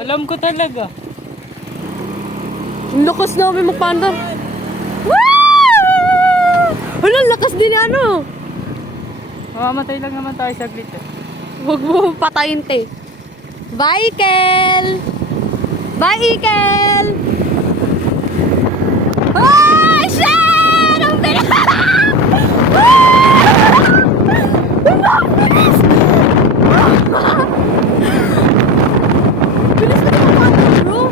Alam ko talaga. Ang lakas namin magpanda. Woo! Hala, lakas din ano. Mamamatay lang naman tayo saglit eh. Huwag mo patayin, te. Bye, Ikel! Bye, Ikel! Ay, shit! Ang bilis! Ang bilis! Bilis na yung panda, bro.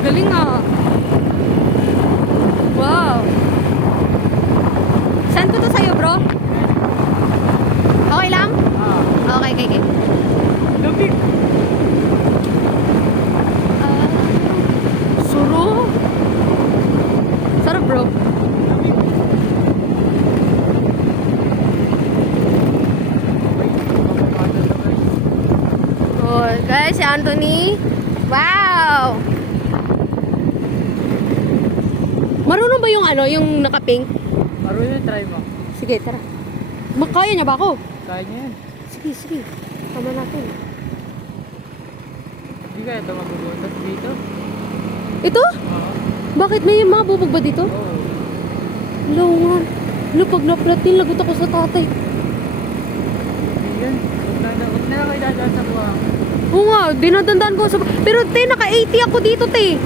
Galing ah. Wow. Saan ko to sa'yo, bro? Okay lang? Okay, okay, okay. Lupit. Suro. Sarap, bro. Oh, guys, si Anthony. Wow! Marunong ba yung ano, yung naka-pink? Marunong try mo. Sige, tara. Makaya niya ba ako? Kaya niya yan. Sige, sige. Tama natin. Hindi kaya ito mabubutas dito. Ito? Oo. Bakit may mga bubog ba dito? Oo. Laungan. Ano, pag naplatin, lagot ako sa tatay. Yan. Huwag na lang kayo dadaan sa buwang. Oo nga, dinadandaan ko sa... Pero te, naka-80 ako dito, te.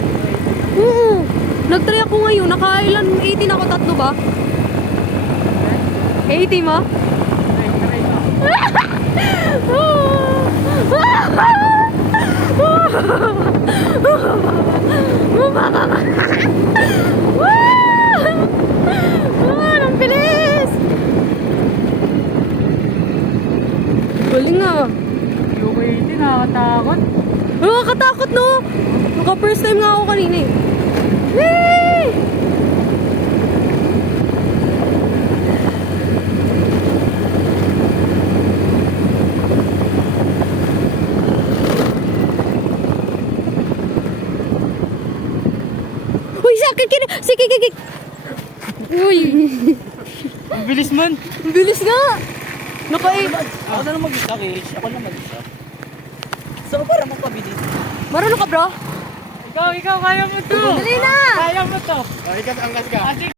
Oo. Nag-try ako ngayon. Naka-ilan 80 na ako, tatlo ba? 80 mo? Try mo. Ang bilis! Galing ah. Yung 80, nakakatakot. Nakakatakot, no? Naka-first time nga ako kanina eh. Whee! Uy, sakit kini. Sige, sige. Uy. Ang bilis man. Ang bilis nga. Naka-8. Ako na lang mag-isa, Kish. Ako na mag-isa. So, para magpabilis. Marunong ka, bro? Ikaw, kaya mo to. Dali na. Kaya mo to. Ikat ang gas ka.